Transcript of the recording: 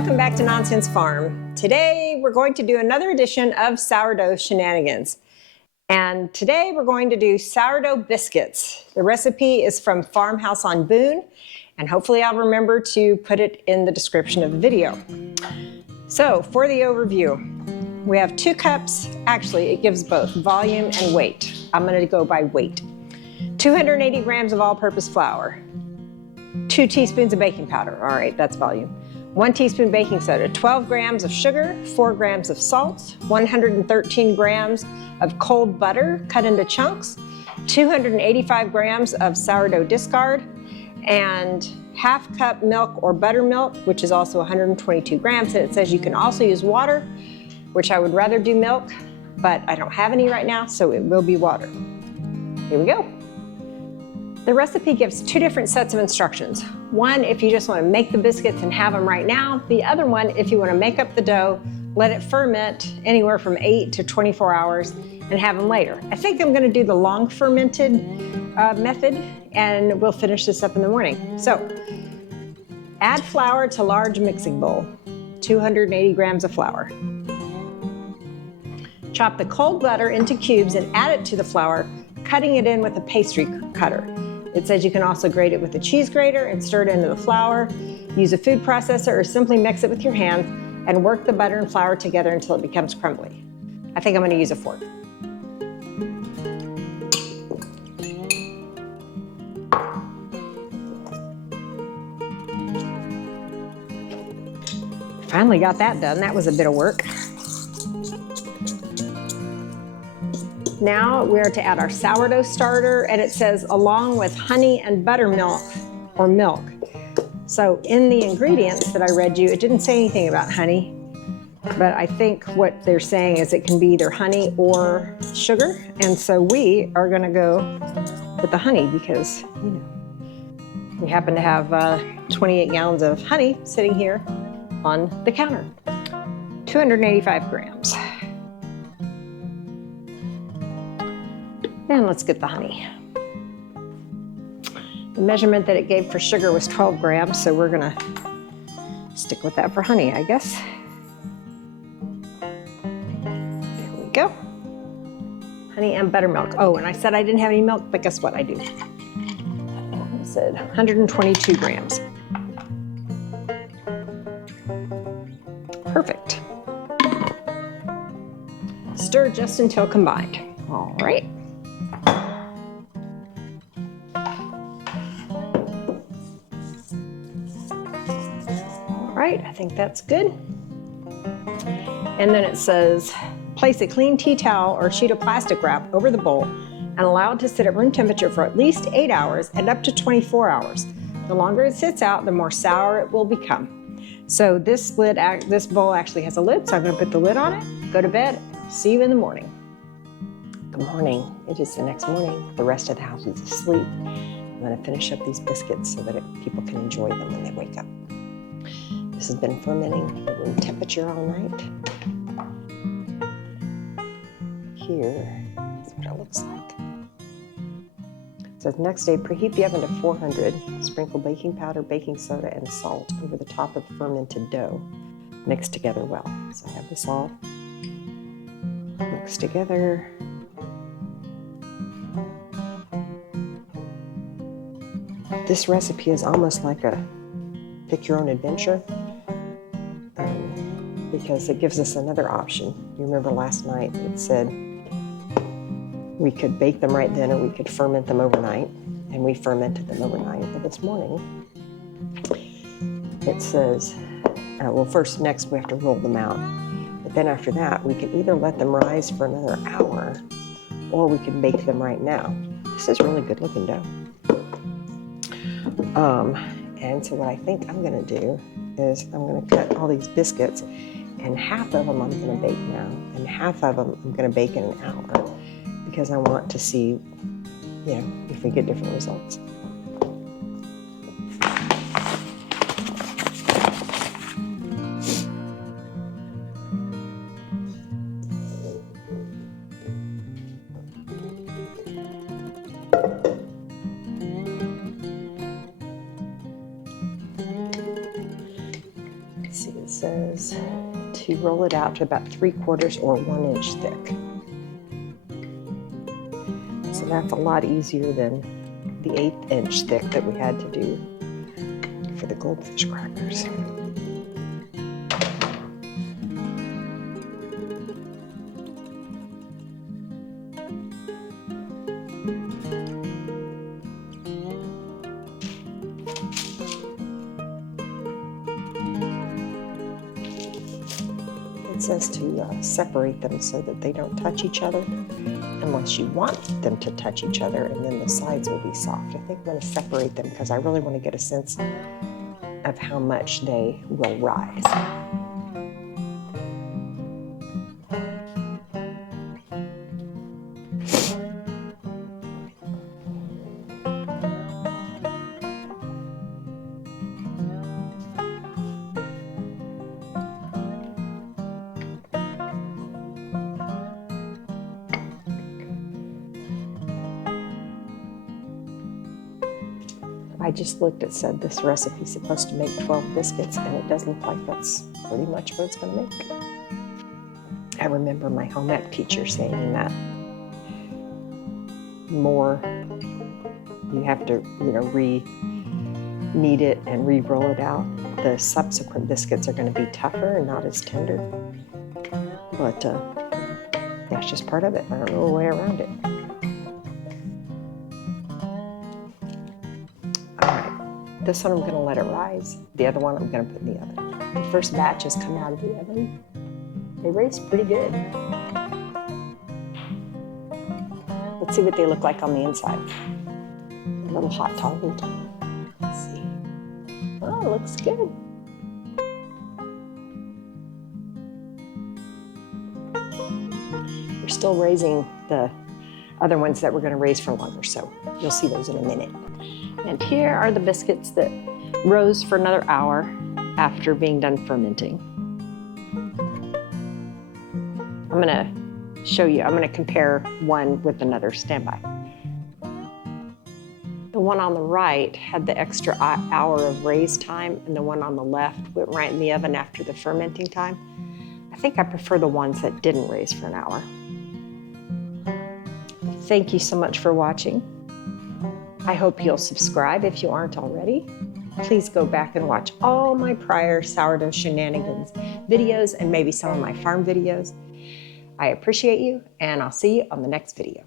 welcome back to Nonsense Farm. Today we're going to do another edition of Sourdough Shenanigans. And today we're going to do sourdough biscuits. The recipe is from Farmhouse on Boone, and hopefully I'll remember to put it in the description of the video. So for the overview, we have 2 cups, actually it gives both volume and weight. I'm going to go by weight. 280 grams of all-purpose flour, 2 teaspoons of baking powder, all right, that's volume. 1 teaspoon baking soda, 12 grams of sugar, 4 grams of salt, 113 grams of cold butter cut into chunks, 285 grams of sourdough discard, and ½ cup milk or buttermilk, which is also 122 grams. And it says you can also use water, which I would rather do milk, but I don't have any right now, so it will be water. Here we go. The recipe gives 2 different sets of instructions. One, if you just want to make the biscuits and have them right now. The other one, if you want to make up the dough, let it ferment anywhere from 8 to 24 hours and have them later. I think I'm going to do the long-fermented method, and we'll finish this up in the morning. So, add flour to large mixing bowl, 280 grams of flour. Chop the cold butter into cubes and add it to the flour, cutting it in with a pastry cutter. It says you can also grate it with a cheese grater and stir it into the flour. Use a food processor or simply mix it with your hands and work the butter and flour together until it becomes crumbly. I think I'm going to use a fork. Finally got that done. That was a bit of work. Now we're to add our sourdough starter, and it says along with honey and buttermilk or milk. So in the ingredients that I read you, it didn't say anything about honey, but I think what they're saying is it can be either honey or sugar. And so we are gonna go with the honey because, you know, we happen to have 28 gallons of honey sitting here on the counter. 285 grams. And let's get the honey. The measurement that it gave for sugar was 12 grams, so we're gonna stick with that for honey, I guess. There we go. Honey and buttermilk. Oh, and I said I didn't have any milk, but guess what, I do. I said 122 grams. Perfect. Stir just until combined. All right. Right, I think that's good. And then it says, place a clean tea towel or sheet of plastic wrap over the bowl and allow it to sit at room temperature for at least 8 hours and up to 24 hours. The longer it sits out, the more sour it will become. So this bowl actually has a lid, so I'm going to put the lid on it, go to bed, see you in the morning. Good morning. It is the next morning. The rest of the house is asleep. I'm going to finish up these biscuits so that people can enjoy them when they wake up. This has been fermenting at room temperature all night. Here is what it looks like. It says next day, preheat the oven to 400. Sprinkle baking powder, baking soda, and salt over the top of the fermented dough. Mix together well. So I have this all mixed together. This recipe is almost like a pick your own adventure. Because it gives us another option. You remember last night it said we could bake them right then or we could ferment them overnight, and we fermented them overnight. But this morning it says, well, next we have to roll them out. But then after that, we can either let them rise for another hour or we can bake them right now. This is really good looking dough. And so what I think I'm gonna do is I'm gonna cut all these biscuits, and half of them I'm gonna bake now, and half of them I'm gonna bake in an hour, because I want to see, you know, if we get different results. This is says to roll it out to about 3/4 or 1 inch thick. So that's a lot easier than the 1/8 inch thick that we had to do for the goldfish crackers. It says to separate them so that they don't touch each other unless you want them to touch each other, and then the sides will be soft. I think I'm going to separate them because I really want to get a sense of how much they will rise. I just looked, it said this recipe is supposed to make 12 biscuits, and it does look like that's pretty much what it's going to make. I remember my home ec teacher saying that more you have to, re-knead it and re-roll it out. The subsequent biscuits are going to be tougher and not as tender, but that's just part of it. I don't know a way around it. This one I'm going to let it rise. The other one I'm going to put in the oven. The first batch has come out of the oven. They raised pretty good. Let's see what they look like on the inside. A little hot told. Let's see. Oh, it looks good. We're still raising the other ones that we're going to raise for longer, so you'll see those in a minute. And here are the biscuits that rose for another hour after being done fermenting. I'm gonna show you, I'm gonna compare one with another. Stand by. The one on the right had the extra hour of raise time, and the one on the left went right in the oven after the fermenting time. I think I prefer the ones that didn't raise for an hour. Thank you so much for watching. I hope you'll subscribe if you aren't already. Please go back and watch all my prior sourdough shenanigans videos and maybe some of my farm videos. I appreciate you, and I'll see you on the next video.